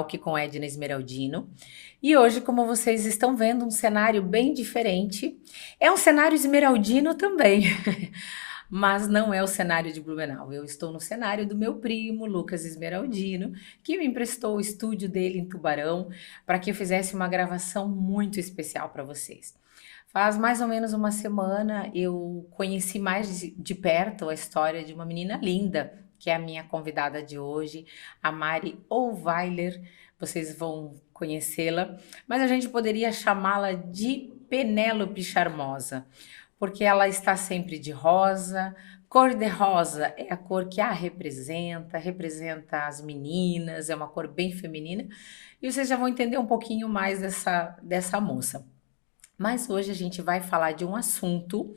Talk com Edna Esmeraldino. E hoje, como vocês estão vendo, um cenário bem diferente. É um cenário esmeraldino também, mas não é o cenário de Blumenau. Eu estou no cenário do meu primo, Lucas Esmeraldino, que me emprestou o estúdio dele em Tubarão para que eu fizesse uma gravação muito especial para vocês. Faz mais ou menos uma semana eu conheci mais de perto a história de uma menina linda, que é a minha convidada de hoje, a Mari Ohlweiler. Vocês vão conhecê-la, mas a gente poderia chamá-la de Penélope Charmosa, porque ela está sempre de rosa. Cor de rosa é a cor que a representa, representa as meninas, é uma cor bem feminina, e vocês já vão entender um pouquinho mais dessa moça. Mas hoje a gente vai falar de um assunto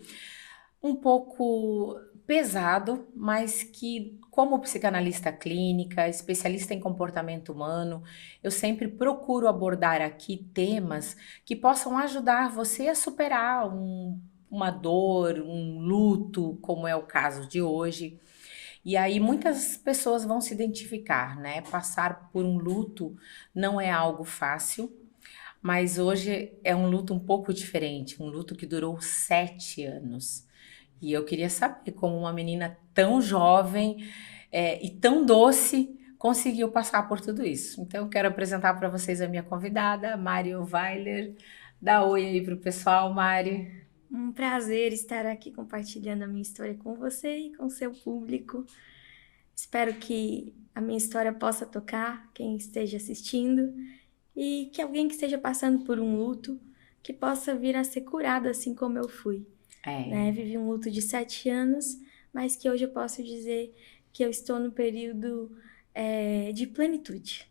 um pouco pesado, mas que, como psicanalista clínica, especialista em comportamento humano, eu sempre procuro abordar aqui temas que possam ajudar você a superar uma dor, um luto, como é o caso de hoje. E aí muitas pessoas vão se identificar, né? Passar por um luto não é algo fácil. Mas hoje é um luto um pouco diferente, um luto que durou 7 anos. E eu queria saber como uma menina tão jovem e tão doce conseguiu passar por tudo isso. Então eu quero apresentar para vocês a minha convidada, Mari Ohlweiler. Dá oi aí pro pessoal, Mari. Um prazer estar aqui compartilhando a minha história com você e com o seu público. Espero que a minha história possa tocar quem esteja assistindo e que alguém que esteja passando por um luto que possa vir a ser curado assim como eu fui. Vivi um luto de 7 anos, mas que hoje eu posso dizer que eu estou no período de plenitude.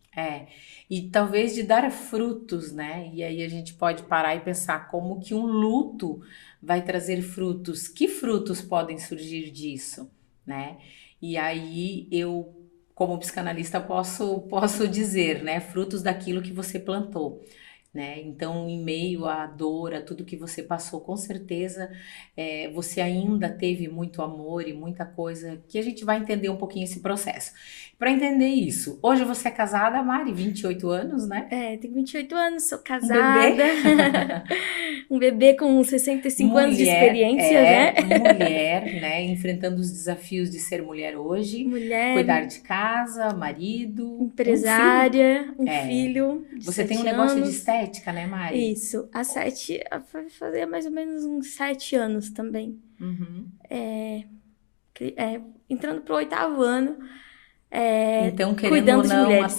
E talvez de dar frutos, né? E aí a gente pode parar e pensar como que um luto vai trazer frutos. Que frutos podem surgir disso, né? E aí eu, como psicanalista, posso dizer, né? Frutos daquilo que você plantou. Né? Então, em meio à dor, a tudo que você passou, com certeza você ainda teve muito amor e muita coisa que a gente vai entender um pouquinho esse processo. Para entender isso, hoje você é casada, Mari, 28 anos, né? Tenho 28 anos, sou Um bebê. casada. Um bebê com 65 anos de Mulher, experiência, né? mulher, né? Enfrentando os desafios de ser mulher hoje, Mulher, cuidar de casa, marido, um filho. empresária, um É, filho de você tem um 7 negócio de anos. estética, né, Mari? Isso, vai fazer mais ou menos uns 7 anos também. Uhum. Entrando pro 8º ano, Então, querendo ou cuidando de não, mulheres.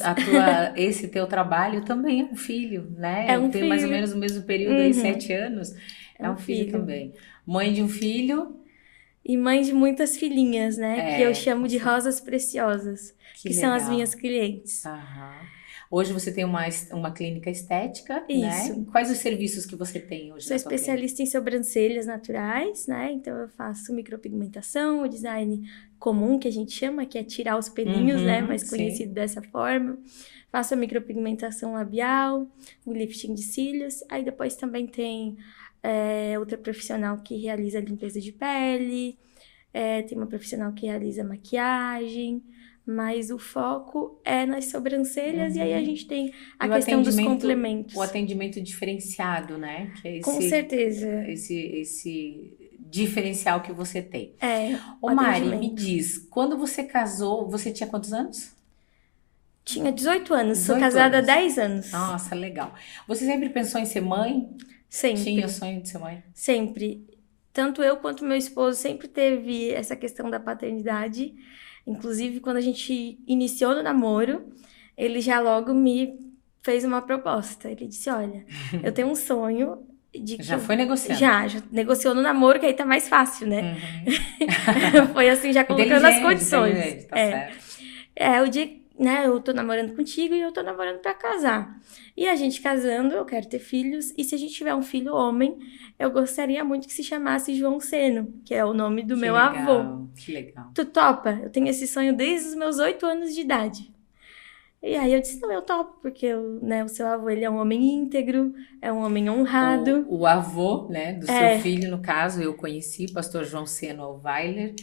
esse teu trabalho também é um filho, né? É um Tem mais ou filho. menos o mesmo período aí, Uhum, 7 anos. é É um um filho filho. também. Mãe de um filho, E mãe de muitas filhinhas, né? Que eu chamo de você, rosas preciosas, que que são as legal. minhas clientes. Aham. Hoje você tem uma clínica estética, né? Isso. Quais os serviços que você tem hoje Sou na tua clínica? especialista em sobrancelhas naturais, né? Então eu faço micropigmentação, o design comum que a gente chama, que é tirar os pelinhos, né? Uhum, Mais sim. conhecido dessa forma. Faço a micropigmentação labial, o lifting de cílios. Aí depois também tem outra profissional que realiza limpeza de pele. Tem uma profissional que realiza maquiagem. Mas o foco é nas sobrancelhas e aí a Uhum. gente tem a E questão dos o complementos. atendimento diferenciado, né? Que é Com certeza. esse diferencial que você tem. O Ô Mari, me atendimento. diz, quando você casou, você tinha quantos anos? Tinha 18 anos, sou 18 casada há anos. 10 anos. Nossa, legal. Você sempre pensou em ser mãe? Tinha o Sempre, sonho de ser mãe? sempre. Tanto eu quanto meu esposo sempre teve essa questão da paternidade. Inclusive, quando a gente iniciou no namoro, ele já logo me fez uma proposta. Ele disse: Olha, eu tenho um sonho de que Já eu. foi negociando. Já negociou no namoro, que aí tá mais fácil, né? Uhum. Foi assim, já colocando as Inteligente, condições. inteligente, tá certo. O dia, né, eu tô namorando contigo e eu tô namorando pra casar. E a gente casando, eu quero ter filhos. E se a gente tiver um filho homem, eu gostaria muito que se chamasse João Seno, que é o nome do Que meu avô. legal, que legal. Tu topa? Eu tenho esse sonho desde os meus 8 anos de idade. E aí eu disse, não, eu topo, porque o seu avô, ele é um homem íntegro, é um homem honrado. O avô, né, do seu filho, no caso, eu conheci, pastor João Seno Ohlweiler.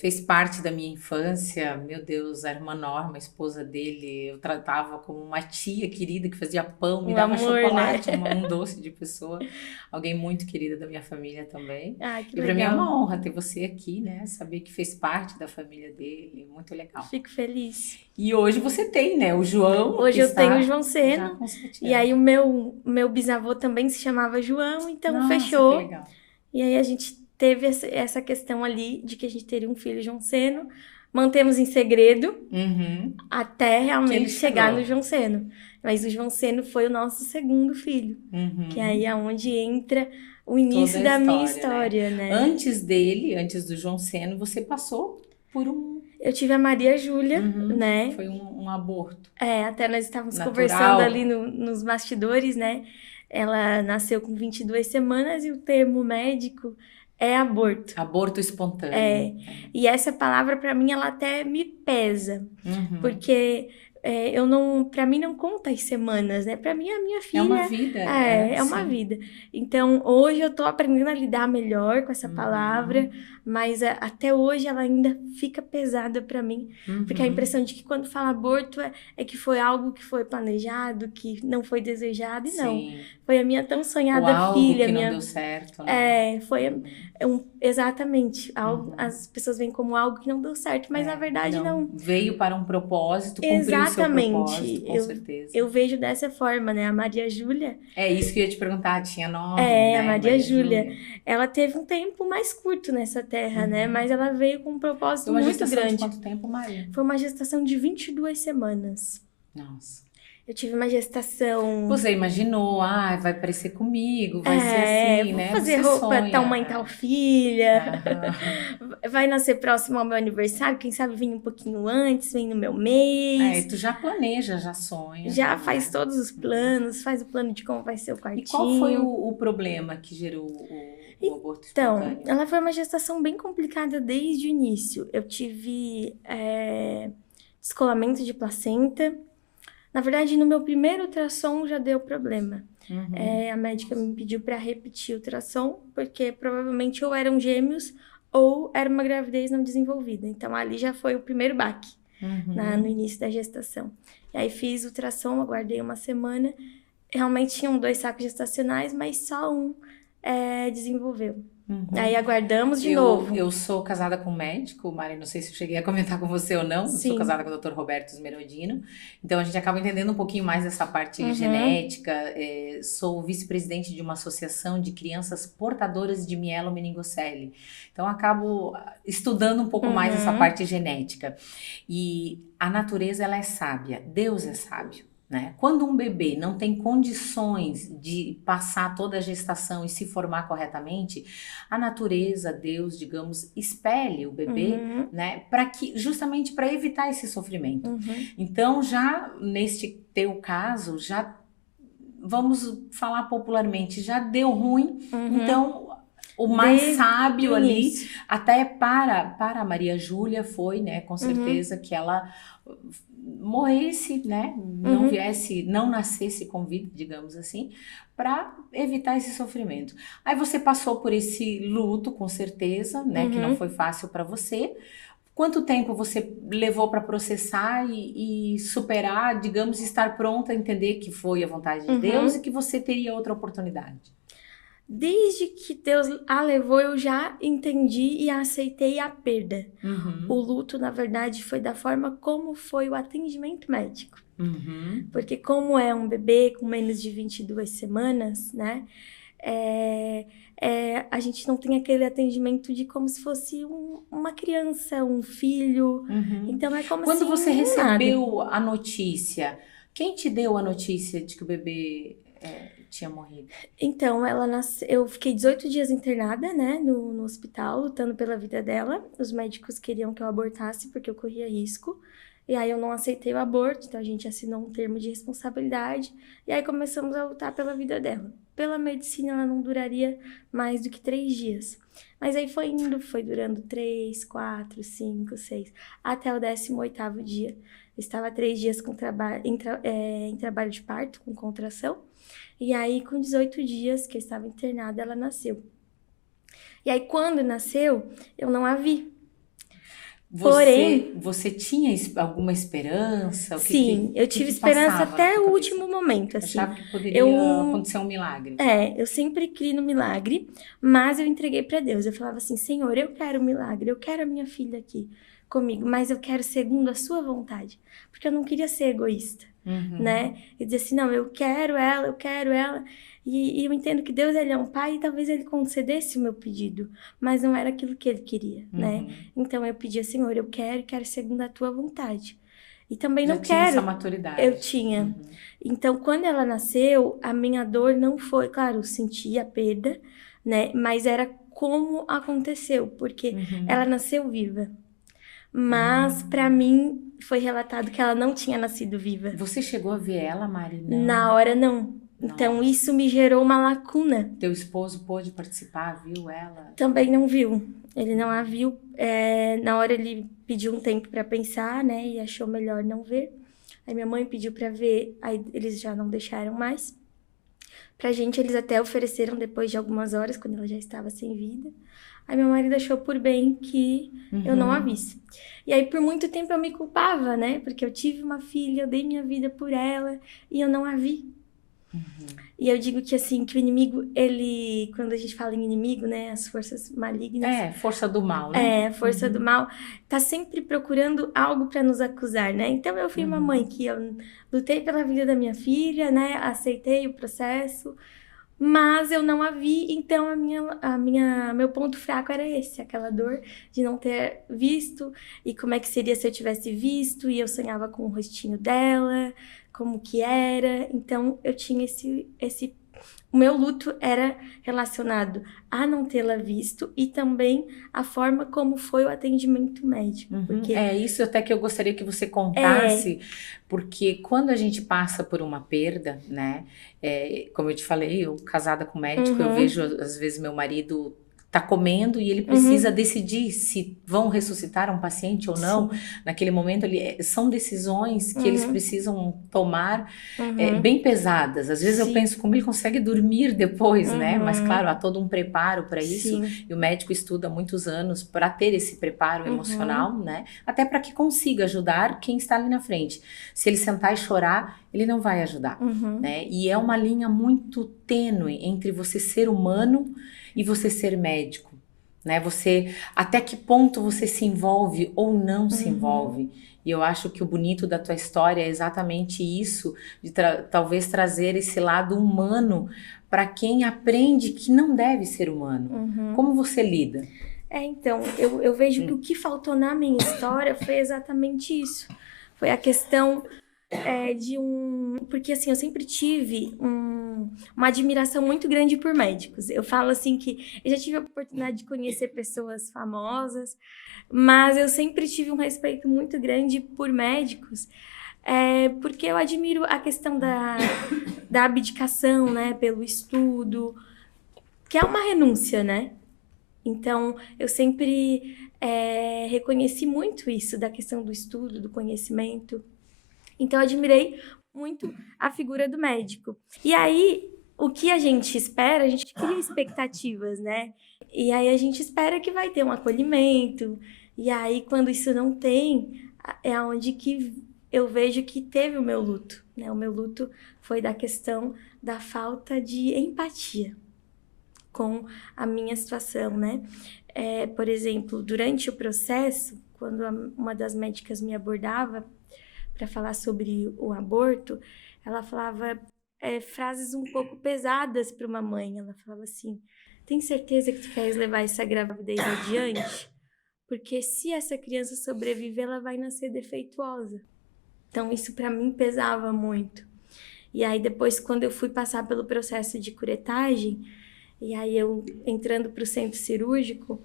fez parte da minha infância. Meu Deus, a irmã Norma, a esposa dele, eu tratava como uma tia querida que fazia pão, me Um dava amor, né? chocolate, um doce de pessoa. Alguém muito querida da minha família também. Ah, que E para mim é legal. uma honra ter você aqui, né? Saber que fez parte da família dele, muito legal. Fico feliz. E hoje você tem, né? O João, que Hoje eu tenho o está João já Seno, com 7 e aí anos. o meu bisavô também se chamava João, então Nossa, que fechou. legal. E aí a gente teve essa questão ali de que a gente teria um filho João Seno. Mantemos em segredo Uhum. até Que ele realmente chegar no chegou. João Seno. Mas o João Seno foi o nosso segundo filho, que aí Uhum. é onde entra o Toda início a da minha história, né? história, né? Antes dele, antes do João Seno, você passou por um. Eu tive a Maria Júlia, Uhum. né? Foi um aborto Até nós estávamos conversando ali natural. nos bastidores, né? Ela nasceu com 22 semanas e o termo médico é aborto. Aborto espontâneo. É, e essa palavra para mim ela até me pesa, Uhum. porque eu não, para mim não conta as semanas, né? Para mim a minha É uma filha vida, é uma sim. vida. Então hoje eu tô aprendendo a lidar melhor com essa Uhum. palavra, mas até hoje ela ainda fica pesada para mim, porque a Uhum. impressão de que quando fala aborto é que foi algo que foi planejado, que não foi desejado, e não. Sim. Foi a minha tão Ou sonhada algo filha, que não minha deu certo, né? foi exatamente algo, Uhum. as pessoas veem como algo que não deu certo, mas na verdade Não, não. veio para um propósito, cumpriu o seu Exatamente. propósito, com certeza. Eu vejo dessa forma, né? A Maria Júlia, É isso que eu ia te perguntar, tinha nome, a né? Maria Maria Júlia, Júlia. ela teve um tempo mais curto nessa terra, né? Uhum. Mas ela veio com um Foi propósito uma muito gestação de grande. quanto tempo, Maria? Foi uma gestação de 22 semanas. Nossa. Eu tive uma gestação. Você imaginou, vai parecer comigo, vai ser assim, Vou né? fazer Você roupa tal sonha. mãe, tal filha. Aham. Vai nascer próximo ao meu aniversário, quem sabe vem um pouquinho antes, vem no meu E mês. tu já planeja, já sonha, Já né? faz todos os planos, faz o plano de como vai ser o E qual foi quartinho. o problema que gerou o aborto Então, espontâneo? ela foi uma gestação bem complicada desde o início. Eu tive descolamento de placenta. Na verdade, no meu primeiro ultrassom já deu problema. Uhum. A médica me pediu para repetir o ultrassom, porque provavelmente ou eram gêmeos ou era uma gravidez não desenvolvida. Então, ali já foi o primeiro baque, no início da gestação. E aí fiz o ultrassom, aguardei uma semana. Realmente tinham 2 sacos gestacionais, mas só um desenvolveu. Uhum. Aí aguardamos de novo. Eu sou casada com um médico, Mari, não sei se eu cheguei a comentar com você ou não. Eu sou Sim. casada com o Dr. Roberto Smerodino. Então a gente acaba entendendo um pouquinho mais dessa parte Uhum. genética. Sou vice-presidente de uma associação de crianças portadoras de mielomeningocele. Então acabo estudando um pouco mais essa parte genética. E a natureza, ela é sábia, Deus é sábio. Né? Quando um bebê não tem condições de passar toda a gestação e se formar corretamente, a natureza, Deus, digamos, expele o bebê, né? Justamente para evitar esse sofrimento. Então, já neste teu caso, já vamos falar popularmente, já deu ruim. Então, o mais sábio ali, até para a Maria Júlia foi, né? Com certeza que ela morresse, né? Não nascesse com vida, digamos assim, para evitar esse sofrimento. Aí você passou por esse luto, com certeza, né? Que não foi fácil para você. Quanto tempo você levou para processar e superar, digamos, estar pronta a entender que foi a vontade de Deus e que você teria outra oportunidade? Desde que Deus a levou, eu já entendi e aceitei a perda. O luto, na verdade, foi da forma como foi o atendimento médico. Porque como é um bebê com menos de 22 semanas, né? A gente não tem aquele atendimento de como se fosse uma criança, um filho. Então é como Quando assim, você nada. recebeu a notícia, quem te deu a notícia de que o bebê tinha morrido? Então, eu fiquei 18 dias internada, né, no hospital, lutando pela vida dela. Os médicos queriam que eu abortasse porque eu corria risco. E aí eu não aceitei o aborto, então a gente assinou um termo de responsabilidade. E aí começamos a lutar pela vida dela. Pela medicina, ela não duraria mais do que 3 dias. Mas aí foi durando 3, 4, 5, 6, até o 18º dia. Eu estava 3 dias em trabalho de parto, com contração. E aí, com 18 dias que eu estava internada, ela nasceu. E aí, quando nasceu, eu não a vi. Porém, você tinha alguma esperança? sim, eu O que tive que esperança passava na até tua o cabeça? último momento, assim. Achava que poderia Eu, acontecer um milagre. eu sempre criei no milagre, mas eu entreguei para Deus. Eu falava assim, Senhor, eu quero o milagre, eu quero a minha filha aqui comigo, mas eu quero segundo a sua vontade, porque eu não queria ser egoísta, né? E dizer assim, não, eu quero ela, eu quero ela. E eu entendo que Deus, ele é um pai e talvez ele concedesse o meu pedido, mas não era aquilo que ele queria, né? Então eu pedia, Senhor, eu quero segundo a tua vontade. E também Já não tinha essa quero, eu maturidade. tinha. Então, quando ela nasceu, a minha dor não foi, claro, eu senti a perda, né? Mas era como aconteceu, porque ela nasceu viva. Mas para mim foi relatado que ela não tinha nascido viva. Você chegou a ver ela, Mari? Não. Na hora não. Então Nossa. isso me gerou uma lacuna. Teu esposo pôde participar, viu ela? Também não viu. Ele não a viu. Na hora ele pediu um tempo para pensar, né? E achou melhor não ver. Aí minha mãe pediu para ver, aí eles já não deixaram mais. Pra gente, eles até ofereceram depois de algumas horas, quando ela já estava sem vida. Aí meu marido achou por bem que eu não a visse. E aí por muito tempo eu me culpava, né? Porque eu tive uma filha, eu dei minha vida por ela e eu não a vi. E eu digo que assim, que o inimigo, ele, quando a gente fala em inimigo, né, as forças malignas, força do mal, né? força do mal, tá sempre procurando algo para nos acusar, né? Então eu fui uma mãe que eu lutei pela vida da minha filha, né, aceitei o processo, mas eu não a vi, então meu ponto fraco era esse, aquela dor de não ter visto, e como é que seria se eu tivesse visto, e eu sonhava com o rostinho dela, como que era, então eu tinha o meu luto era relacionado a não tê-la visto e também a forma como foi o atendimento médico, porque É isso até que eu gostaria que você contasse, porque quando a gente passa por uma perda, né, como eu te falei, eu casada com médico, eu vejo às vezes meu marido tá comendo e ele precisa decidir se vão ressuscitar um paciente ou não. Naquele momento, são decisões que eles precisam tomar bem pesadas. Às vezes eu penso como ele consegue dormir depois, né? Mas claro, há todo um preparo para isso e o médico estuda muitos anos para ter esse preparo emocional, né? Até para que consiga ajudar quem está ali na frente. Se ele sentar e chorar, ele não vai ajudar, né? E é uma linha muito tênue entre você ser humano e você ser médico, né? Até que ponto você se envolve ou não se envolve. E eu acho que o bonito da tua história é exatamente isso, de talvez trazer esse lado humano para quem aprende que não deve ser humano. Como você lida? Então, eu vejo que o que faltou na minha história foi exatamente isso. Foi a questão porque assim, eu sempre tive uma admiração muito grande por médicos. Eu falo assim que eu já tive a oportunidade de conhecer pessoas famosas, mas eu sempre tive um respeito muito grande por médicos, porque eu admiro a questão da abdicação, né, pelo estudo, que é uma renúncia, né? Então, eu sempre reconheci muito isso, da questão do estudo, do conhecimento. Então, eu admirei muito a figura do médico. E aí, o que a gente espera, a gente cria expectativas, né? E aí, a gente espera que vai ter um acolhimento. E aí, quando isso não tem, é onde que eu vejo que teve o meu luto, né? O meu luto foi da questão da falta de empatia com a minha situação, né? Por exemplo, durante o processo, quando uma das médicas me abordava para falar sobre o aborto, ela falava frases um pouco pesadas para uma mãe. Ela falava assim: tem certeza que tu queres levar essa gravidez adiante? Porque se essa criança sobreviver, ela vai nascer defeituosa. Então, isso para mim pesava muito. E aí, depois, quando eu fui passar pelo processo de curetagem, e aí eu entrando para o centro cirúrgico,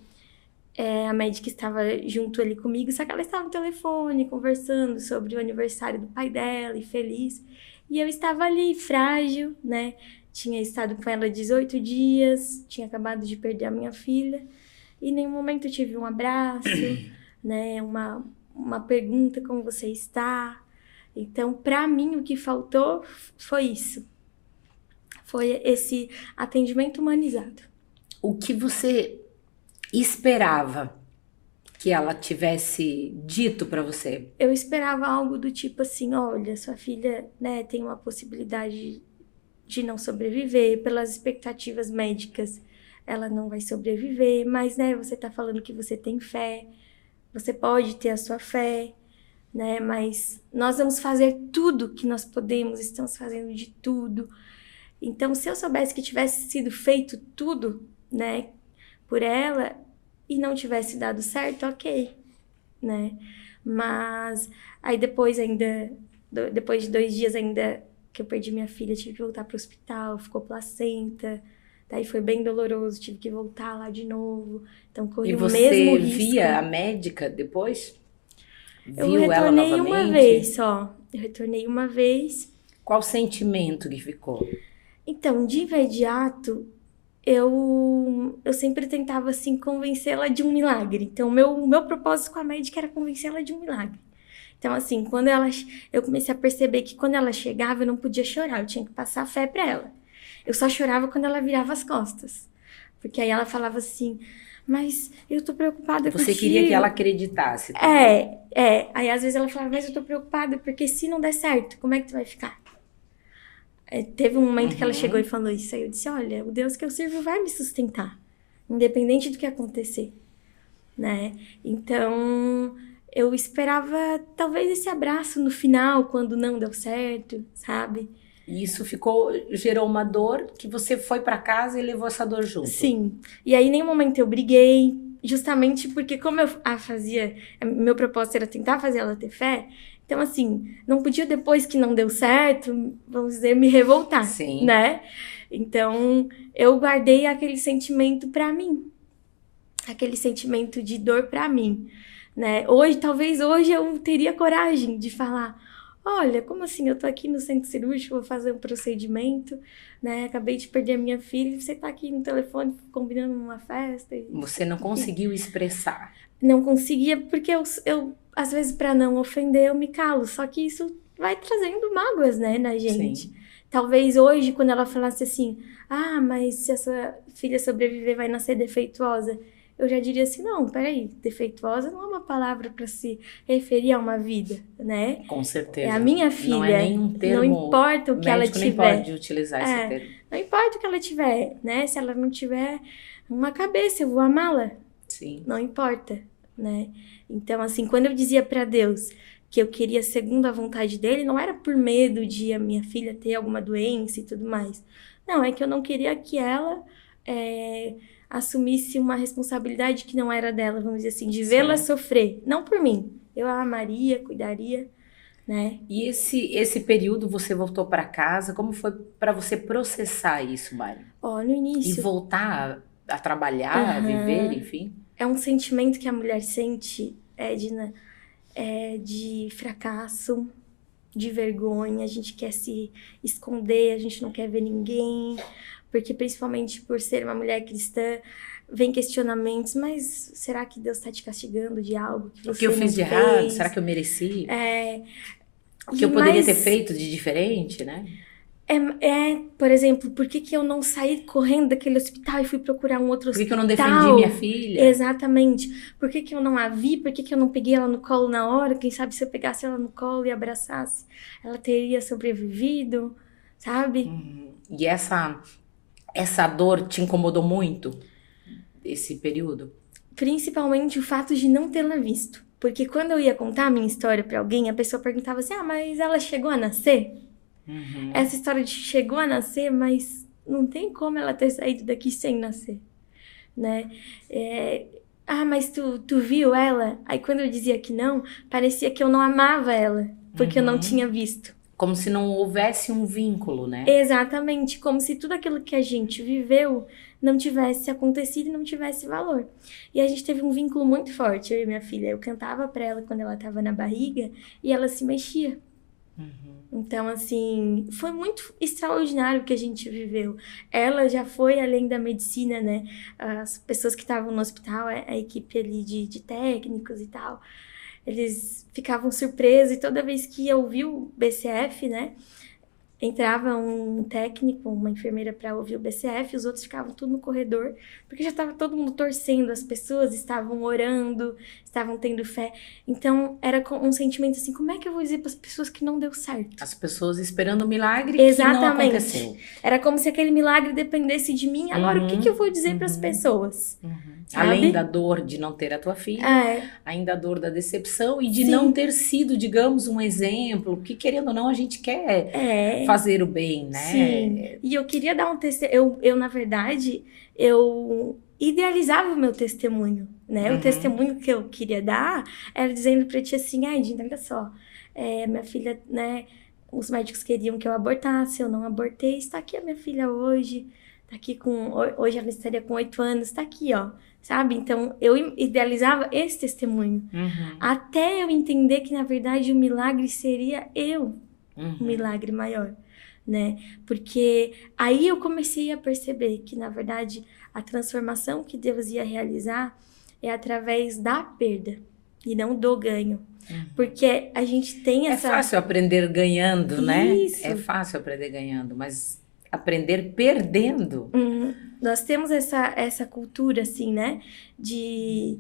a médica estava junto ali comigo, só que ela estava no telefone, conversando sobre o aniversário do pai dela e feliz. E eu estava ali, frágil, né? Tinha estado com ela 18 dias, tinha acabado de perder a minha filha. E em nenhum momento eu tive um abraço, né? Uma pergunta, como você está? Então, para mim, o que faltou foi isso. Foi esse atendimento humanizado. O que você esperava que ela tivesse dito para você? Eu esperava algo do tipo assim, olha, sua filha, né, tem uma possibilidade de não sobreviver, pelas expectativas médicas, ela não vai sobreviver, mas, né, você tá falando que você tem fé, você pode ter a sua fé, né, mas nós vamos fazer tudo que nós podemos, estamos fazendo de tudo. Então, se eu soubesse que tivesse sido feito tudo, né, por ela e não tivesse dado certo, ok, né? Mas aí depois ainda, depois de 2 dias ainda que eu perdi minha filha, tive que voltar para o hospital, ficou placenta, daí foi bem doloroso, tive que voltar lá de novo, então E corri o mesmo você risco. via a médica depois? Eu Viu ela retornei uma novamente? vez só, eu retornei uma vez. Qual sentimento que ficou? Então, de imediato, eu sempre tentava, assim, convencê-la de um milagre. Então, meu propósito com a médica era convencê-la de um milagre. Então, assim, eu comecei a perceber que quando ela chegava, eu não podia chorar, eu tinha que passar fé para ela. Eu só chorava quando ela virava as costas. Porque aí ela falava assim, mas eu tô preocupada Você queria que ela contigo. acreditasse também. Aí às vezes ela falava, mas eu tô preocupada, porque se não der certo, como é que tu vai ficar? Teve um momento que ela chegou e Uhum. falou isso, aí eu disse, olha, o Deus que eu sirvo vai me sustentar, independente do que acontecer, né? Então, eu esperava talvez esse abraço no final, quando não deu certo, sabe? E isso gerou uma dor que você foi para casa e levou essa dor junto. Sim. E aí, em nenhum momento eu briguei, justamente porque como meu propósito era tentar fazer ela ter fé, então assim, não podia depois que não deu certo, vamos dizer, me revoltar, Sim. né? Então, eu guardei aquele sentimento pra mim, aquele sentimento de dor pra mim, né? Talvez hoje eu teria coragem de falar, olha, como assim? Eu tô aqui no centro cirúrgico, vou fazer um procedimento, né? Acabei de perder a minha filha, e você tá aqui no telefone combinando uma festa, Você não enfim. conseguiu expressar. Não conseguia, porque eu às vezes, para não ofender, eu me calo. Só que isso vai trazendo mágoas, né, na gente. Sim. Talvez hoje, quando ela falasse assim, ah, mas se a sua filha sobreviver, vai nascer defeituosa. Eu já diria assim, não, peraí, defeituosa não é uma palavra para se referir a uma vida, né? Com É a certeza. minha Não é filha, nenhum não termo, importa o o que ela médico nem tiver. pode utilizar esse É, termo. não importa o que ela tiver, né? Se ela não tiver uma cabeça, eu vou amá-la, Sim. não importa, né? Então, assim, quando eu dizia para Deus que eu queria segundo a vontade dele, não era por medo de a minha filha ter alguma doença e tudo mais. Não, é que eu não queria que ela assumisse uma responsabilidade que não era dela, vamos dizer assim, de vê-la Sim. sofrer. Não por mim. Eu a amaria, cuidaria, né? E esse período você voltou para casa, como foi para você processar isso, Mari? Ó, no E início, voltar a trabalhar, a viver, aham, enfim? é um sentimento que a mulher sente né, de fracasso, de vergonha, a gente quer se esconder, a gente não quer ver ninguém, porque principalmente por ser uma mulher cristã, vem questionamentos, mas será que Deus está te castigando de algo que O que eu você não fiz de errado? Será fez? que eu mereci? É, O que e eu poderia ter mais feito de diferente, né? por exemplo, por que que eu não saí correndo daquele hospital e fui procurar um outro Por que que eu não defendi minha hospital? filha? Exatamente. Por que que eu não a vi? Por que que eu não peguei ela no colo na hora? Quem sabe se eu pegasse ela no colo e abraçasse, ela teria sobrevivido, sabe? E essa dor te incomodou muito, esse período? Principalmente o fato de não tê-la visto. Porque quando eu ia contar a minha história pra alguém, a pessoa perguntava assim: ah, mas ela chegou a nascer? Uhum. Essa história de chegou a nascer, mas não tem como ela ter saído daqui sem nascer, né? Ah, mas tu viu ela? Aí quando eu dizia que não, parecia que eu não amava ela, porque eu não Uhum. tinha visto. Como se não houvesse um vínculo, né? Exatamente, como se tudo aquilo que a gente viveu não tivesse acontecido e não tivesse valor. E a gente teve um vínculo muito forte, eu e minha filha. Eu cantava pra ela quando ela estava na barriga e ela se mexia. Então, assim, foi muito extraordinário o que a gente viveu. Ela já foi além da medicina, né? As pessoas que estavam no hospital, a equipe ali de técnicos e tal, eles ficavam surpresos e toda vez que eu vi o BCF, né? Entrava um técnico, uma enfermeira para ouvir o BCF, os outros ficavam tudo no corredor, porque já estava todo mundo torcendo, as pessoas estavam orando, estavam tendo fé. Então, era um sentimento assim, como é que eu vou dizer para as pessoas que não deu certo? As pessoas esperando um milagre Exatamente. que não aconteceu. Era como se aquele milagre dependesse de mim. Agora, o que eu vou dizer para as pessoas? Além da dor de não ter a tua filha, ainda a dor da decepção e de não ter sido, digamos, um exemplo, que querendo ou não, a gente quer fazer o bem, né? Sim, e eu queria dar um testemunho, eu na verdade, eu idealizava o meu testemunho, né? O testemunho que eu queria dar era dizendo pra ti assim, ai, Dina, olha só, minha filha, né, os médicos queriam que eu abortasse, eu não abortei, está aqui a minha filha hoje, tá aqui hoje ela estaria com 8 anos, tá aqui, ó, sabe? Então, eu idealizava esse testemunho, até eu entender que, na verdade, o milagre seria eu, um milagre maior, né? Porque aí eu comecei a perceber que, na verdade, a transformação que Deus ia realizar é através da perda e não do ganho. Porque a gente tem essa... É fácil aprender ganhando, né? Isso. É fácil aprender ganhando, mas aprender perdendo... Nós temos essa cultura, assim, né? De...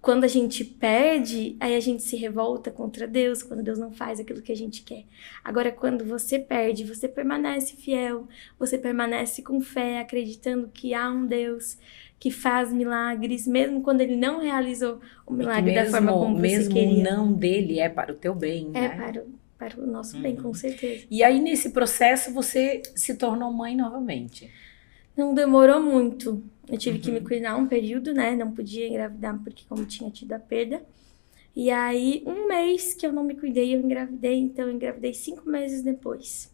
Quando a gente perde, aí a gente se revolta contra Deus, quando Deus não faz aquilo que a gente quer. Agora, quando você perde, você permanece fiel, você permanece com fé, acreditando que há um Deus que faz milagres, mesmo quando ele não realizou o milagre da forma como você queria. Mesmo o não dele é para o teu bem, né? Para o nosso bem, com certeza. E aí, nesse processo, você se tornou mãe novamente? Não demorou muito. Eu tive que me cuidar um período, né? Não podia engravidar porque como tinha tido a perda. E aí, um mês que eu não me cuidei, eu engravidei. Então, eu engravidei 5 meses depois.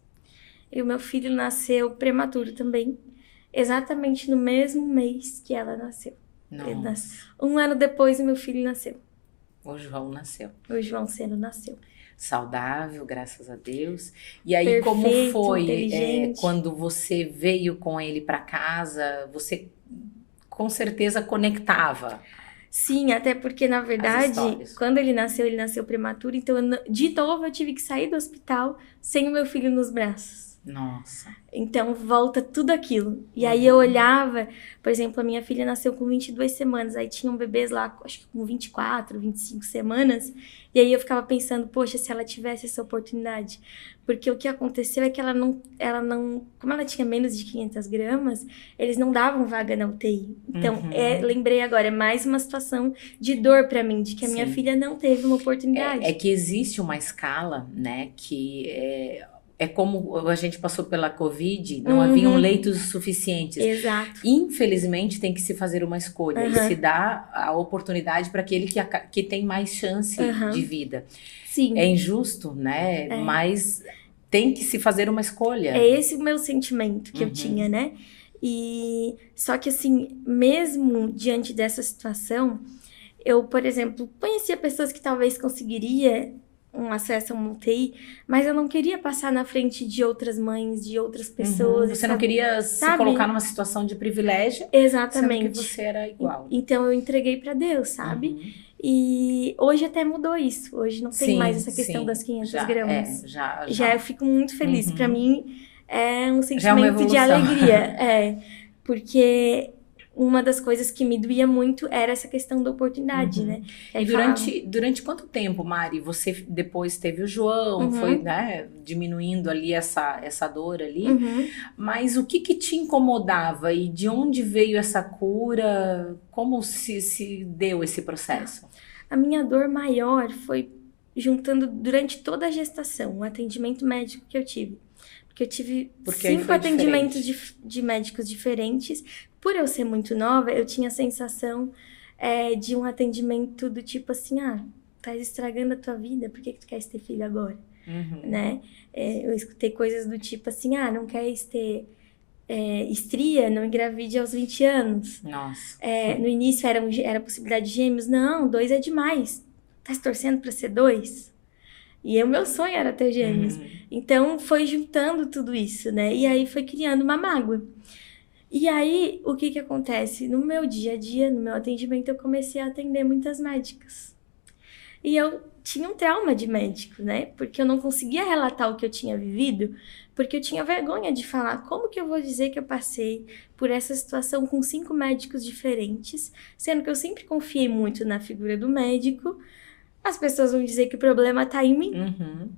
E o meu filho nasceu prematuro também. Exatamente no mesmo mês que ela nasceu. Um ano depois, o meu filho nasceu. O João nasceu. O João Seno nasceu. Saudável, graças a Deus. E aí, perfeito, como foi quando você veio com ele para casa? Você com certeza conectava. Sim, até porque, na verdade, quando ele nasceu prematuro, então, de novo, eu tive que sair do hospital sem o meu filho nos braços. Nossa. Então, volta tudo aquilo. E aí eu olhava, por exemplo, a minha filha nasceu com 22 semanas, aí tinham bebês lá, acho que com 24, 25 semanas, e aí eu ficava pensando, poxa, se ela tivesse essa oportunidade. Porque o que aconteceu é que ela não, como ela tinha menos de 500 gramas, eles não davam vaga na UTI. Então, lembrei agora, é mais uma situação de dor pra mim, de que a minha filha não teve uma oportunidade. É que existe uma escala, né, que é como a gente passou pela Covid, não haviam leitos suficientes. Exato. Infelizmente, tem que se fazer uma escolha e se dá a oportunidade para aquele que tem mais chance de vida. Sim. É injusto, né? Mas tem que se fazer uma escolha. É esse o meu sentimento que eu tinha, né? E só que assim, mesmo diante dessa situação, eu, por exemplo, conhecia pessoas que talvez conseguiria um acesso a uma UTI, mas eu não queria passar na frente de outras mães, de outras pessoas. Você não queria se colocar numa situação de privilégio, exatamente, sendo que você era igual. Então eu entreguei para Deus, sabe? E hoje até mudou isso. Hoje não tem mais essa questão das 500 gramas. Já eu fico muito feliz. Para mim é um sentimento de alegria. Porque uma das coisas que me doía muito era essa questão da oportunidade, né? E durante quanto tempo, Mari, você depois teve o João, foi, né, diminuindo ali essa dor ali, mas o que te incomodava e de onde veio essa cura? Como se deu esse processo? A minha dor maior foi juntando durante toda a gestação, o atendimento médico que eu tive. Porque eu tive 5 atendimentos de médicos diferentes. Por eu ser muito nova, eu tinha a sensação de um atendimento do tipo assim, tá estragando a tua vida, por que tu queres ter filho agora? Né? Eu escutei coisas do tipo assim, não queres ter estria, não engravide aos 20 anos. Nossa. No início era a possibilidade de gêmeos, não, 2 é demais. Tá se torcendo para ser 2? E o meu sonho era ter gêmeos. Então, foi juntando tudo isso, né? E aí foi criando uma mágoa. E aí, o que acontece? No meu dia a dia, no meu atendimento, eu comecei a atender muitas médicas. E eu tinha um trauma de médico, né? Porque eu não conseguia relatar o que eu tinha vivido, porque eu tinha vergonha de falar. Como que eu vou dizer que eu passei por essa situação com 5 médicos diferentes, sendo que eu sempre confiei muito na figura do médico? As pessoas vão dizer que o problema tá em mim. Uhum.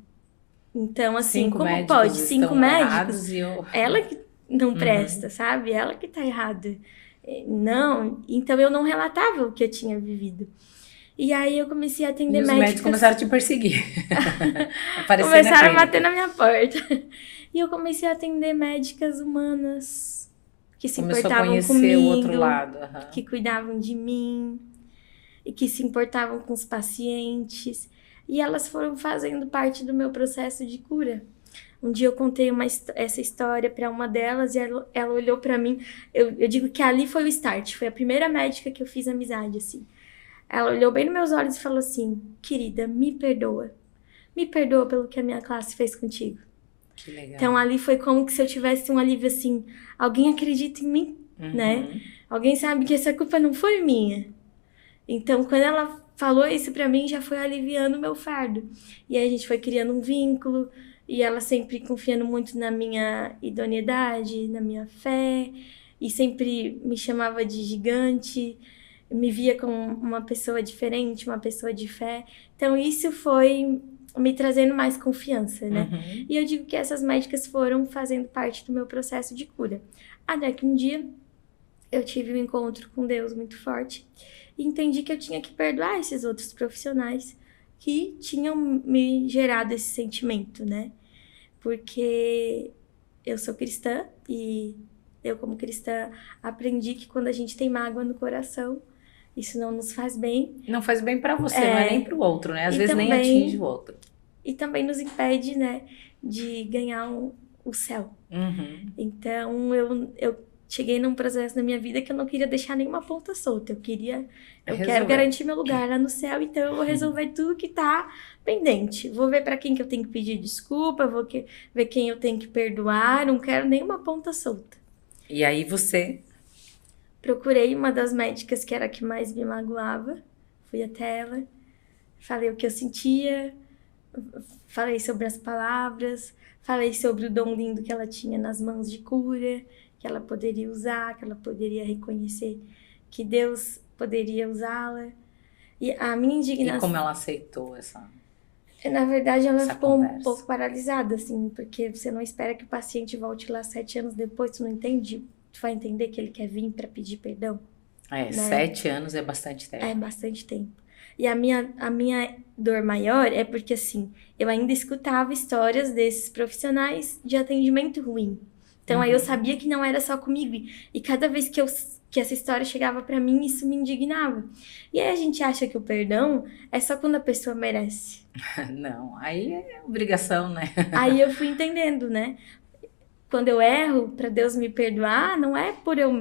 Então, assim, 5 como médicos pode? 5 estão médicos? errados e eu... Ela que não Uhum. presta, sabe? Ela que tá errada. Não, então eu não relatava o que eu tinha vivido. E aí eu comecei a E atender os médicas. médicos começaram a te perseguir. Aparecer na Começaram a clínica. bater na minha porta. E eu comecei a atender médicas humanas que se Começou a importavam conhecer o outro comigo, lado. Aham. que cuidavam de mim e que se importavam com os pacientes. E elas foram fazendo parte do meu processo de cura. Um dia eu contei essa história para uma delas e ela olhou para mim. Eu digo que ali foi o start, foi a primeira médica que eu fiz amizade, assim. Ela olhou bem nos meus olhos e falou assim: querida, me perdoa. Me perdoa pelo que a minha classe fez contigo. Que legal. Então ali foi como que se eu tivesse um alívio assim: alguém acredita em mim, né? Alguém sabe que essa culpa não foi minha. Então quando ela falou isso pra mim, já foi aliviando o meu fardo. E aí a gente foi criando um vínculo. E ela sempre confiando muito na minha idoneidade, na minha fé. E sempre me chamava de gigante. Me via como uma pessoa diferente, uma pessoa de fé. Então isso foi me trazendo mais confiança, né? Uhum. E eu digo que essas médicas foram fazendo parte do meu processo de cura. Até que um dia eu tive um encontro com Deus muito forte. E entendi que eu tinha que perdoar esses outros profissionais que tinham me gerado esse sentimento, né? Porque eu sou cristã e eu, como cristã, aprendi que quando a gente tem mágoa no coração, isso não nos faz bem. Não faz bem pra você, não é nem pro outro, né? Às E vezes nem também- atinge o outro. E também nos impede, né, de ganhar o céu. Uhum. Então, eu cheguei num processo na minha vida que eu não queria deixar nenhuma ponta solta. Eu quero Resolver. garantir meu lugar lá no céu, então eu vou resolver tudo que tá pendente. Vou ver para quem que eu tenho que pedir desculpa, ver quem eu tenho que perdoar, não quero nenhuma ponta solta. E aí você... Procurei uma das médicas que era a que mais me magoava, fui até ela, falei o que eu sentia, falei sobre as palavras, falei sobre o dom lindo que ela tinha nas mãos de cura, que ela poderia usar, que ela poderia reconhecer que Deus poderia usá-la. E a minha E indignação... como ela aceitou essa... Na verdade, ela essa ficou conversa? um pouco paralisada, assim, porque você não espera que o paciente volte lá 7 anos depois, tu não entende, tu vai entender que ele quer vir para pedir perdão. É, 7 anos é bastante tempo. É bastante tempo. E a minha dor maior é porque, assim, eu ainda escutava histórias desses profissionais de atendimento ruim. Então, aí eu sabia que não era só comigo. E cada vez que essa história chegava pra mim, isso me indignava. E aí a gente acha que o perdão é só quando a pessoa merece. Não, aí é obrigação, né? Aí eu fui entendendo, né? Quando eu erro, pra Deus me perdoar, não é por eu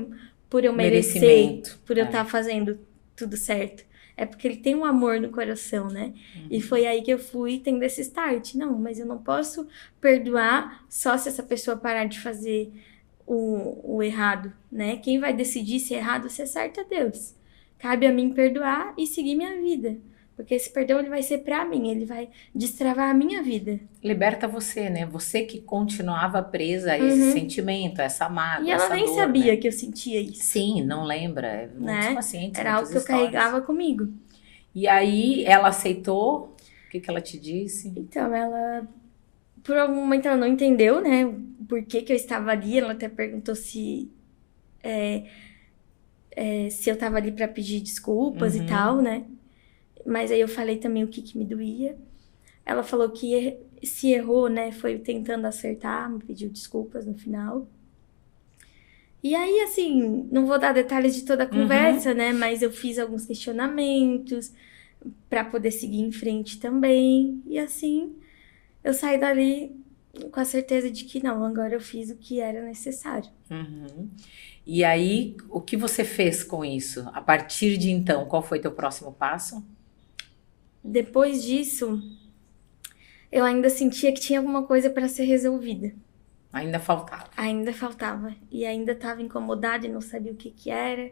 merecer, Merecimento, por eu é. estar fazendo tudo certo. É porque ele tem um amor no coração, né? E foi aí que eu fui tendo esse start. Não, mas eu não posso perdoar só se essa pessoa parar de fazer o errado, né? Quem vai decidir se é errado ou se é certo é Deus. Cabe a mim perdoar e seguir minha vida. Porque esse perdão ele vai ser pra mim, ele vai destravar a minha vida. Liberta você, né? Você que continuava presa a esse sentimento, a essa mágoa, E ela essa nem dor, sabia né? que eu sentia isso, Sim, não lembra. Muitos né? pacientes, Era algo muitas que eu histórias. carregava comigo. E aí ela aceitou? O que ela te disse? Então, ela, por algum momento, ela não entendeu, né? Por que eu estava ali. Ela até perguntou se eu estava ali para pedir desculpas e tal, né? Mas aí eu falei também o que me doía. Ela falou que se errou, né? Foi tentando acertar, me pediu desculpas no final. E aí, assim, não vou dar detalhes de toda a conversa, né? Mas eu fiz alguns questionamentos para poder seguir em frente também. E assim, eu saí dali com a certeza de que não, agora eu fiz o que era necessário. E aí, o que você fez com isso? A partir de então, qual foi teu próximo passo? Depois disso, eu ainda sentia que tinha alguma coisa para ser resolvida. Ainda faltava. Ainda faltava. E ainda estava incomodada e não sabia o que era.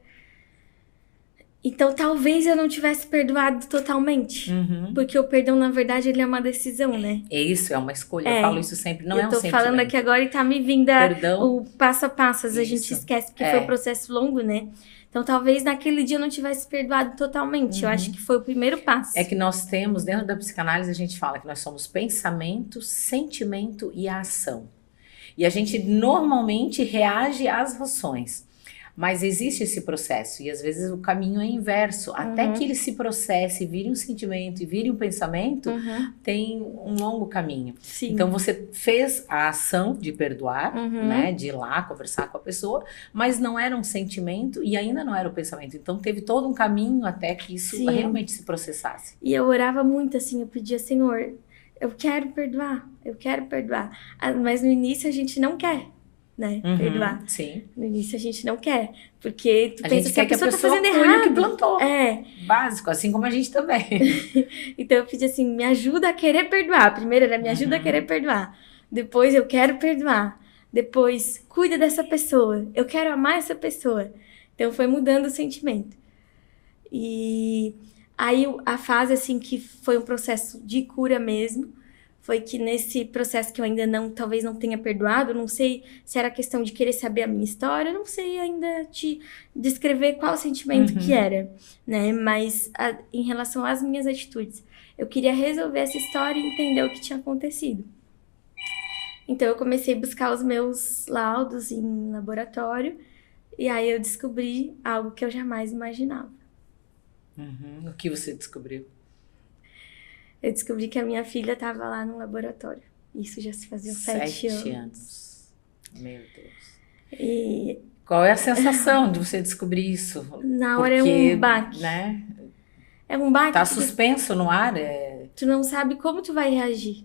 Então, talvez eu não tivesse perdoado totalmente. Uhum. Porque o perdão, na verdade, ele é uma decisão, né? É isso, é uma escolha. Eu falo isso sempre, não é Eu um tô falando sentimento. aqui agora e tá me vindo Perdão, o passo a passo. A gente isso. esquece, porque foi um processo longo, né? Então, talvez naquele dia eu não tivesse perdoado totalmente. Eu acho que foi o primeiro passo. É que nós temos, dentro da psicanálise, a gente fala que nós somos pensamento, sentimento e ação. E a gente normalmente reage às ações. Mas existe esse processo e às vezes o caminho é inverso. Até que ele se processe, vire um sentimento e vire um pensamento, tem um longo caminho. Sim. Então você fez a ação de perdoar, né, de ir lá conversar com a pessoa, mas não era um sentimento e ainda não era o pensamento. Então teve todo um caminho até que isso realmente se processasse. E eu orava muito assim, eu pedia, Senhor, eu quero perdoar. Mas no início a gente não quer, né? Perdoar. Sim. No início a gente não quer, porque tu A pensa gente que a quer pessoa tá fazendo colhe errado. o que plantou. É. Básico, assim como a gente também. Então eu pedi assim, me ajuda a querer perdoar. Primeiro era me ajuda a querer perdoar. Depois eu quero perdoar. Depois, cuida dessa pessoa. Eu quero amar essa pessoa. Então foi mudando o sentimento. E aí a fase assim que foi um processo de cura mesmo, foi que nesse processo que eu ainda talvez não tenha perdoado, não sei se era questão de querer saber a minha história, não sei ainda te descrever qual sentimento que era, né? Mas em relação às minhas atitudes, eu queria resolver essa história e entender o que tinha acontecido. Então eu comecei a buscar os meus laudos em laboratório e aí eu descobri algo que eu jamais imaginava. O que você descobriu? Eu descobri que a minha filha estava lá no laboratório. Isso já se fazia 7 anos. Meu Deus. E qual é a sensação de você descobrir isso? Na hora é um baque. Né? É um baque. Tá suspenso no ar. Tu não sabe como tu vai reagir.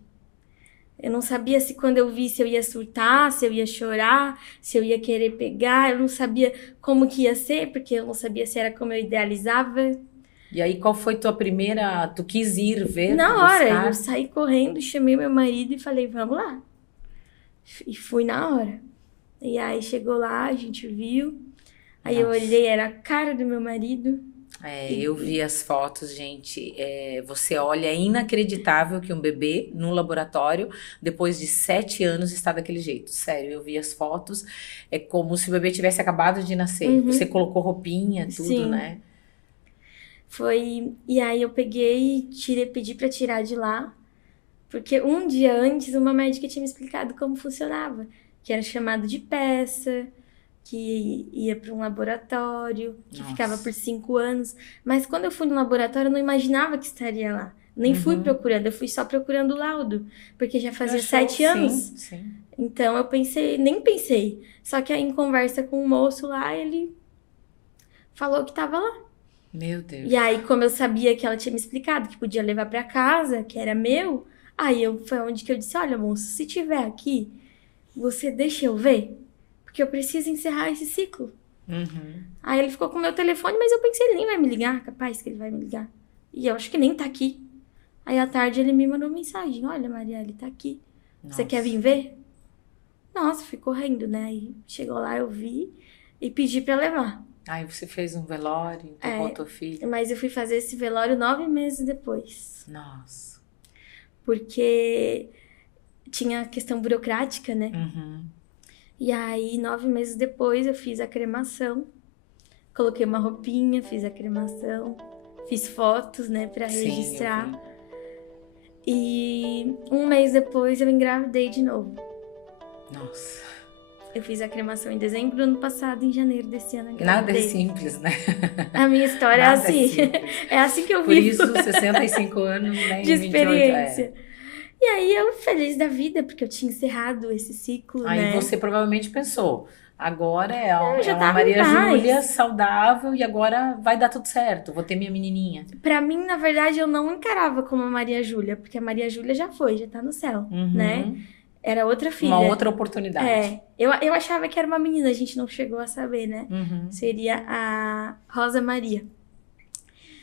Eu não sabia se quando eu vi se eu ia surtar, se eu ia chorar, se eu ia querer pegar. Eu não sabia como que ia ser, porque eu não sabia se era como eu idealizava. E aí, qual foi tua primeira... Tu quis ir ver? Na hora, eu saí correndo, chamei meu marido e falei, vamos lá. E fui na hora. E aí, chegou lá, a gente viu. Aí eu olhei, era a cara do meu marido. Eu vi as fotos, gente. Você olha, é inacreditável que um bebê no laboratório, depois de 7 anos, está daquele jeito. Sério, eu vi as fotos. É como se o bebê tivesse acabado de nascer. Você colocou roupinha, tudo, né? E aí eu peguei e pedi pra tirar de lá, porque um dia antes uma médica tinha me explicado como funcionava, que era chamado de peça, que ia para um laboratório, que ficava por 5 anos. Mas quando eu fui no laboratório, eu não imaginava que estaria lá. Nem fui procurando, eu fui só procurando o laudo, porque já fazia 7 anos. Sim. Então eu nem pensei. Só que aí em conversa com o moço lá, ele falou que estava lá. Meu Deus. E aí, como eu sabia que ela tinha me explicado que podia levar para casa, que era meu, aí foi onde que eu disse, olha, moço, se tiver aqui, você deixa eu ver, porque eu preciso encerrar esse ciclo. Aí ele ficou com o meu telefone, mas eu pensei, ele nem vai me ligar, capaz que ele vai me ligar. E eu acho que nem tá aqui. Aí à tarde ele me mandou mensagem, olha, Maria, ele tá aqui. Você quer vir ver? Nossa, fui correndo, né? Aí chegou lá, eu vi e pedi pra levar. Aí você fez um velório, enterrou a tua filha. Mas eu fui fazer esse velório 9 meses depois. Nossa. Porque tinha a questão burocrática, né? E aí, 9 meses depois, eu fiz a cremação. Coloquei uma roupinha, fiz a cremação. Fiz fotos, né, pra registrar. E 1 mês depois, eu engravidei de novo. Nossa. Eu fiz a cremação em dezembro do ano passado, em janeiro desse ano. Nada é simples, né? A minha história é assim. É assim que eu vivo. Por isso, 65 anos, né? De experiência. E aí, eu feliz da vida, porque eu tinha encerrado esse ciclo, aí né? Aí você provavelmente pensou, agora é uma Maria Júlia saudável e agora vai dar tudo certo, vou ter minha menininha. Pra mim, na verdade, eu não encarava como a Maria Júlia, porque a Maria Júlia já foi, já tá no céu, né? Era outra filha. Uma outra oportunidade. Eu achava que era uma menina, a gente não chegou a saber, né? Seria a Rosa Maria.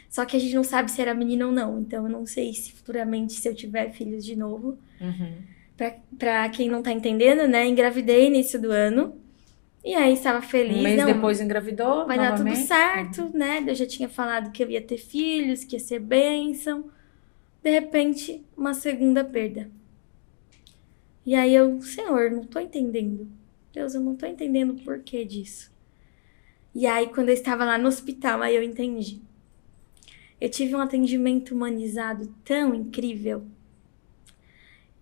Só que a gente não sabe se era menina ou não. Então, eu não sei se futuramente, se eu tiver filhos de novo. Pra quem não tá entendendo, né? Engravidei início do ano. E aí estava Um feliz, mês não, depois engravidou vai dar tudo novamente? certo, né? Eu já tinha falado que eu ia ter filhos, que ia ser bênção. De repente, uma segunda perda. E aí eu, Senhor, não tô entendendo. Deus, eu não tô entendendo o porquê disso. E aí, quando eu estava lá no hospital, aí eu entendi. Eu tive um atendimento humanizado tão incrível.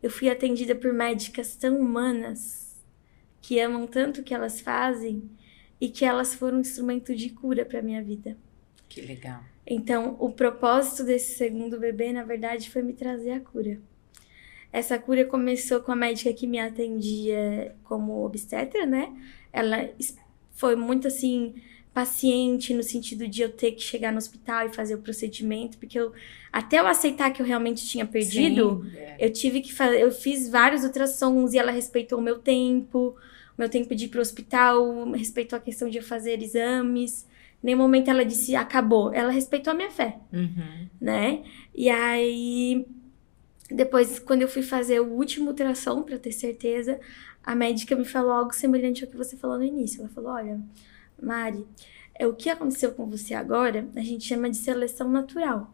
Eu fui atendida por médicas tão humanas, que amam tanto o que elas fazem e que elas foram um instrumento de cura para minha vida. Que legal. Então, o propósito desse segundo bebê, na verdade, foi me trazer a cura. Essa cura começou com a médica que me atendia como obstetra, né? Ela foi muito assim paciente no sentido de eu ter que chegar no hospital e fazer o procedimento, porque até eu aceitar que eu realmente tinha perdido, Sim, é. eu tive que fazer, eu fiz vários ultrassons e ela respeitou o meu tempo de ir pro hospital, respeitou a questão de eu fazer exames. Em nenhum momento ela disse acabou, ela respeitou a minha fé, né? E aí depois, quando eu fui fazer o último ultrassom, para ter certeza, a médica me falou algo semelhante ao que você falou no início. Ela falou: olha, Mari, o que aconteceu com você agora, a gente chama de seleção natural,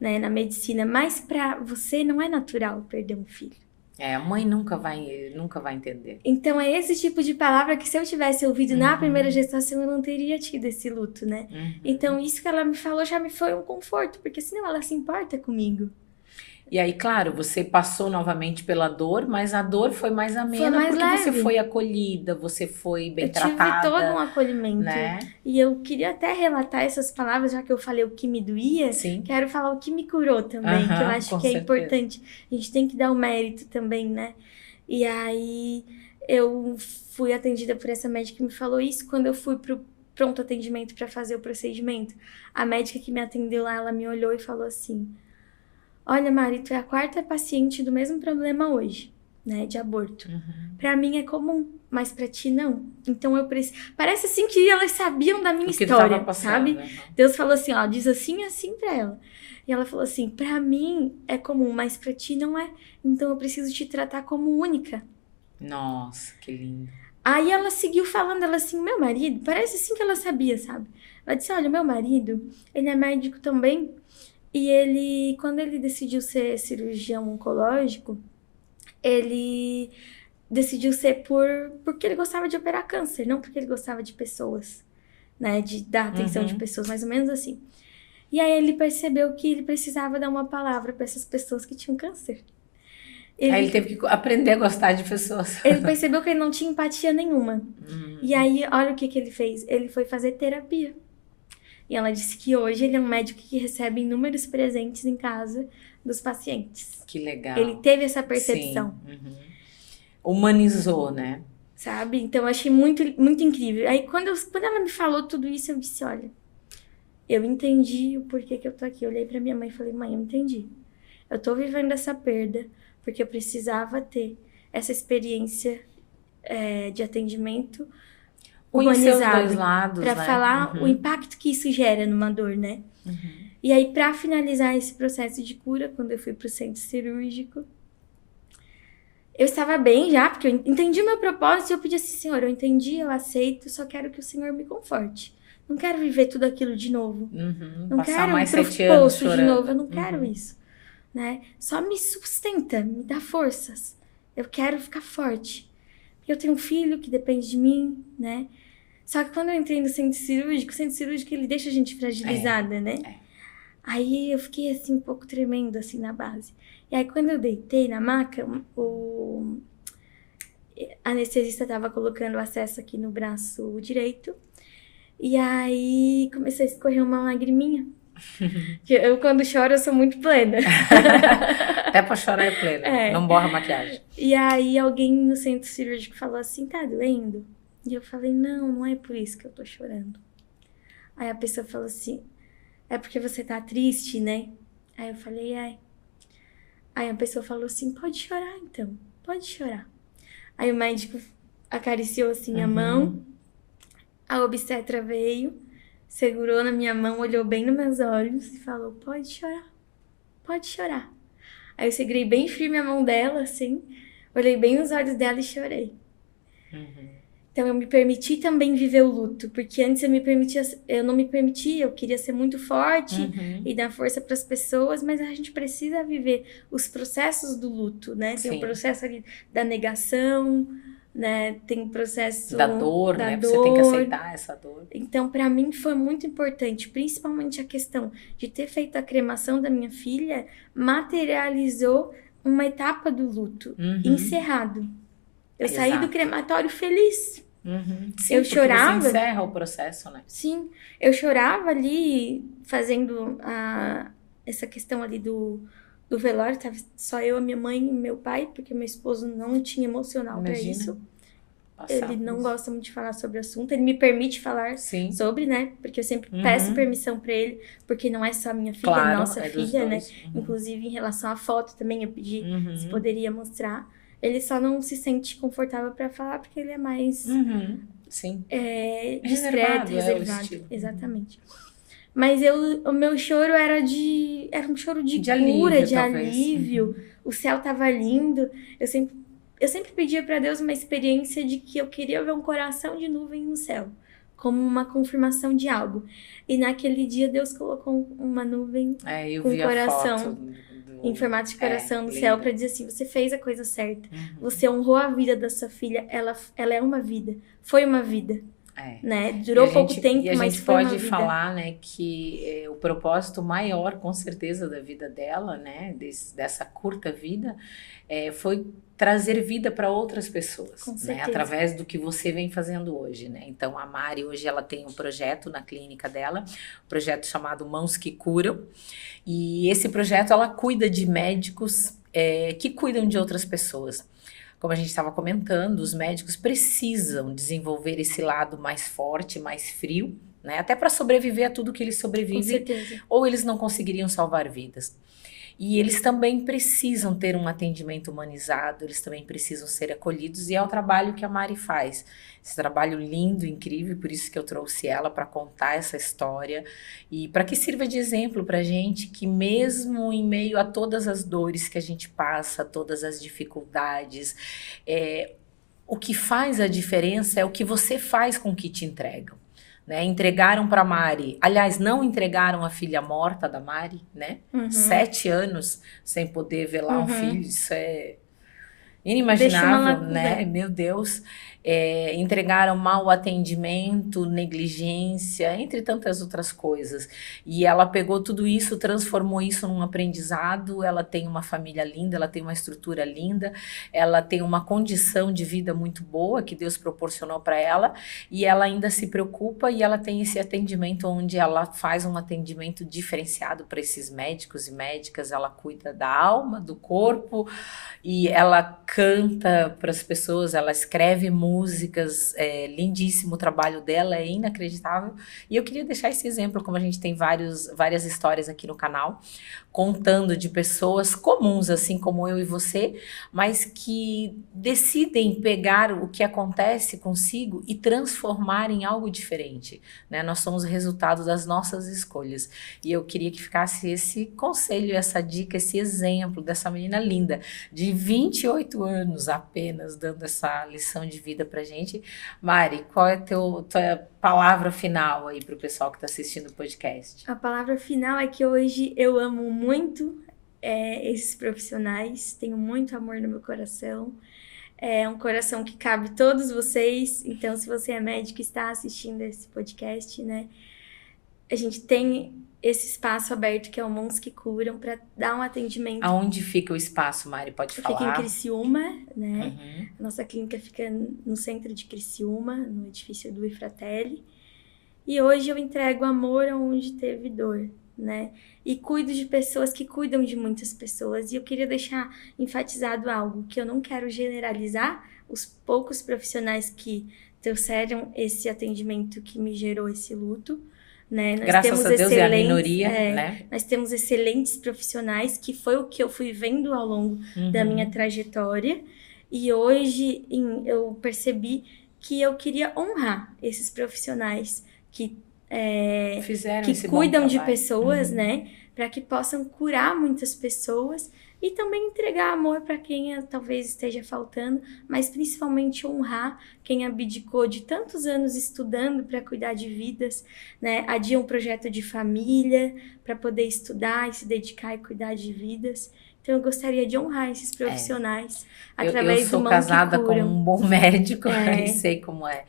né, na medicina. Mas para você não é natural perder um filho. A mãe nunca vai entender. Então é esse tipo de palavra que se eu tivesse ouvido na primeira gestação, eu não teria tido esse luto, né? Então isso que ela me falou já me foi um conforto, porque senão ela se importa comigo. E aí, claro, você passou novamente pela dor, mas a dor foi mais amena mais porque leve. você foi acolhida, você foi bem Eu tive tratada, todo um acolhimento. né? E eu queria até relatar essas palavras, já que eu falei o que me doía. Sim. Quero falar o que me curou também, que eu acho que é importante. A gente tem que dar o mérito também, né? E aí eu fui atendida por essa médica que me falou isso. Quando eu fui pro pronto atendimento para fazer o procedimento, a médica que me atendeu lá, ela me olhou e falou assim: olha, Mari, tu é a quarta paciente do mesmo problema hoje, né, de aborto. Pra mim é comum, mas pra ti não. Então eu preciso. Parece assim que elas sabiam da minha história, sabe? Deus falou assim, ó, diz assim pra ela. E ela falou assim: pra mim é comum, mas pra ti não é. Então eu preciso te tratar como única. Nossa, que lindo. Aí ela seguiu falando, ela assim: meu marido, parece assim que ela sabia, sabe? Ela disse: olha, meu marido, ele é médico também. E ele, quando ele decidiu ser cirurgião oncológico, ele decidiu ser porque ele gostava de operar câncer, não porque ele gostava de pessoas, né? De dar atenção de pessoas, mais ou menos assim. E aí ele percebeu que ele precisava dar uma palavra para essas pessoas que tinham câncer. Aí ele teve que aprender a gostar de pessoas. Ele percebeu que ele não tinha empatia nenhuma. E aí, olha o que ele fez. Ele foi fazer terapia. E ela disse que hoje ele é um médico que recebe inúmeros presentes em casa dos pacientes. Que legal. Ele teve essa percepção. Sim. Humanizou, né? Sabe? Então eu achei muito, muito incrível. Aí quando ela me falou tudo isso, eu disse: olha, eu entendi o porquê que eu tô aqui. Eu olhei pra minha mãe e falei: mãe, eu entendi. Eu tô vivendo essa perda porque eu precisava ter essa experiência de atendimento humanizado, os dois lados, para falar o impacto que isso gera numa dor, né? E aí, para finalizar esse processo de cura, quando eu fui pro centro cirúrgico, eu estava bem já, porque eu entendi o meu propósito e eu pedi assim: Senhor, eu entendi, eu aceito, só quero que o Senhor me conforte. Não quero viver tudo aquilo de novo. Não Passar quero mais ir pro 7 anos poço de chorando. novo, eu não quero isso, né? Só me sustenta, me dá forças. Eu quero ficar forte. Porque eu tenho um filho que depende de mim, né? Só que quando eu entrei no centro cirúrgico ele deixa a gente fragilizada, né? Aí eu fiquei assim, um pouco tremendo assim na base. E aí quando eu deitei na maca, o anestesista tava colocando o acesso aqui no braço direito. E aí começou a escorrer uma lagriminha. Eu, quando choro, eu sou muito plena. Até pra chorar é plena. Não borra a maquiagem. E aí alguém no centro cirúrgico falou assim: tá doendo? E eu falei: não é por isso que eu tô chorando. Aí a pessoa falou assim: é porque você tá triste, né? Aí eu falei: é. Aí a pessoa falou assim: pode chorar então, pode chorar. Aí o médico acariciou assim a mão, a obstetra veio, segurou na minha mão, olhou bem nos meus olhos e falou: pode chorar, pode chorar. Aí eu segurei bem firme a mão dela, assim, olhei bem nos olhos dela e chorei. Então, eu me permiti também viver o luto, porque antes eu não me permitia, eu queria ser muito forte e dar força para as pessoas, mas a gente precisa viver os processos do luto, né? Tem o processo ali da negação, né? Tem o processo da dor, da né? dor. Você tem que aceitar essa dor. Então, para mim foi muito importante, principalmente a questão de ter feito a cremação da minha filha, materializou uma etapa do luto encerrado. Eu saí do crematório feliz. Sim, Eu porque chorava. você encerra o processo, né? Sim, eu chorava ali fazendo essa questão ali do velório. Tava só eu, a minha mãe e meu pai, porque meu esposo não tinha emocional para isso. Ele não gosta muito de falar sobre o assunto. Ele me permite falar sobre, né? Porque eu sempre peço permissão para ele, porque não é só minha filha, é nossa filha, né? Inclusive, em relação à foto também, eu pedi se poderia mostrar. Ele só não se sente confortável para falar, porque ele é mais discreto, reservado. Exatamente. Mas o meu choro era um choro de cura, de alívio. O céu tava lindo. Eu sempre pedia para Deus uma experiência de que eu queria ver um coração de nuvem no céu, como uma confirmação de algo. E naquele dia Deus colocou uma nuvem com um coração em formato de coração no céu para dizer assim: você fez a coisa certa. Você honrou a vida da sua filha. Ela é uma vida. Foi uma vida. Né? Durou pouco tempo, mas foi uma vida. E a gente pode falar, né, que o propósito maior, com certeza, da vida dela, né, dessa curta vida, foi trazer vida para outras pessoas, né, através do que você vem fazendo hoje, né? Então a Mari hoje ela tem um projeto na clínica dela, um projeto chamado Mãos que Curam, e esse projeto ela cuida de médicos que cuidam de outras pessoas. Como a gente estava comentando, os médicos precisam desenvolver esse lado mais forte, mais frio, né? Até para sobreviver a tudo que eles sobrevivem, ou eles não conseguiriam salvar vidas. E eles também precisam ter um atendimento humanizado, eles também precisam ser acolhidos, e é o trabalho que a Mari faz. Esse trabalho lindo, incrível, por isso que eu trouxe ela para contar essa história e para que sirva de exemplo para a gente que mesmo em meio a todas as dores que a gente passa, todas as dificuldades, o que faz a diferença é o que você faz com o que te entregam. Né, entregaram para Mari, aliás, não entregaram a filha morta da Mari, né? 7 anos sem poder velar um filho, isso é inimaginável, né? Meu Deus. Entregaram mau atendimento, negligência, entre tantas outras coisas. E ela pegou tudo isso, transformou isso num aprendizado. Ela tem uma família linda, ela tem uma estrutura linda, ela tem uma condição de vida muito boa que Deus proporcionou para ela, e ela ainda se preocupa e ela tem esse atendimento onde ela faz um atendimento diferenciado para esses médicos e médicas. Ela cuida da alma, do corpo, e ela canta para as pessoas, ela escreve músicas, lindíssimo o trabalho dela, é inacreditável. E eu queria deixar esse exemplo, como a gente tem várias histórias aqui no canal, contando de pessoas comuns, assim como eu e você, mas que decidem pegar o que acontece consigo e transformar em algo diferente, né? Nós somos o resultado das nossas escolhas. E eu queria que ficasse esse conselho, essa dica, esse exemplo dessa menina linda, de 28 anos apenas, dando essa lição de vida pra gente. Mari, qual é a tua palavra final aí pro pessoal que tá assistindo o podcast? A palavra final é que hoje eu amo muito esses profissionais, tenho muito amor no meu coração. É um coração que cabe todos vocês. Então, se você é médico e está assistindo esse podcast, né? A gente tem esse espaço aberto que é o Mãos que Curam para dar um atendimento. Aonde fica o espaço, Mari? Pode falar? Fica em Criciúma, né? A nossa clínica fica no centro de Criciúma, no edifício do Ifratelli. E hoje eu entrego amor onde teve dor, né? E cuido de pessoas que cuidam de muitas pessoas. E eu queria deixar enfatizado algo, que eu não quero generalizar os poucos profissionais que trouxeram esse atendimento que me gerou esse luto, né? Nós Graças temos a Deus é a minoria, né? Nós temos excelentes profissionais, que foi o que eu fui vendo ao longo da minha trajetória. E hoje eu percebi que eu queria honrar esses profissionais que Fizeram que esse bom cuidam de trabalho. pessoas, né? Para que possam curar muitas pessoas e também entregar amor para quem talvez esteja faltando, mas principalmente honrar quem abdicou de tantos anos estudando para cuidar de vidas, né? Adia um projeto de família para poder estudar e se dedicar e cuidar de vidas. Então eu gostaria de honrar esses profissionais Eu através do sou Mão que casada com Curam. um bom médico e É, sei como é.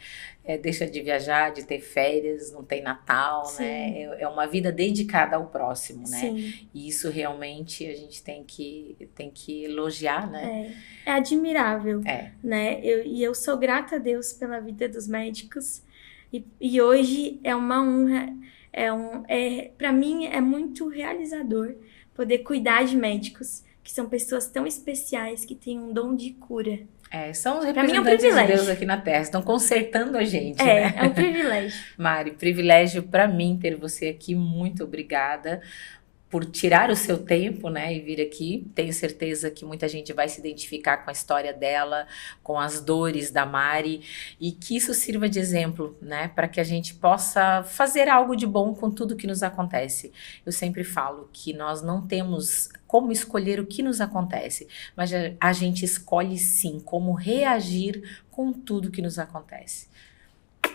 Deixa de viajar, de ter férias, não tem Natal, né? sim, É uma vida dedicada ao próximo, né? sim. E isso realmente a gente tem que elogiar, né? É admirável, É. né? Eu sou grata a Deus pela vida dos médicos e hoje é uma honra, para mim é muito realizador poder cuidar de médicos, que são pessoas tão especiais que têm um dom de cura. São os Para mim é um representantes de Deus privilégio. aqui na Terra, estão consertando a gente, né? É um privilégio. Mari, privilégio para mim ter você aqui, muito obrigada por tirar o seu tempo, né, e vir aqui. Tenho certeza que muita gente vai se identificar com a história dela, com as dores da Mari, e que isso sirva de exemplo, né, para que a gente possa fazer algo de bom com tudo que nos acontece. Eu sempre falo que nós não temos como escolher o que nos acontece, mas a gente escolhe sim como reagir com tudo que nos acontece.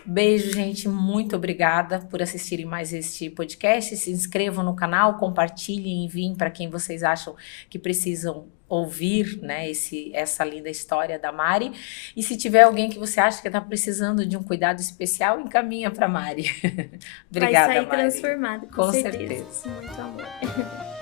Beijo, gente. Muito obrigada por assistirem mais este podcast. Se inscrevam no canal, compartilhem, enviem para quem vocês acham que precisam ouvir, né, essa linda história da Mari. E se tiver alguém que você acha que está precisando de um cuidado especial, encaminha para Mari. Obrigada, Vai sair Mari. transformado, com certeza. certeza. Muito amor.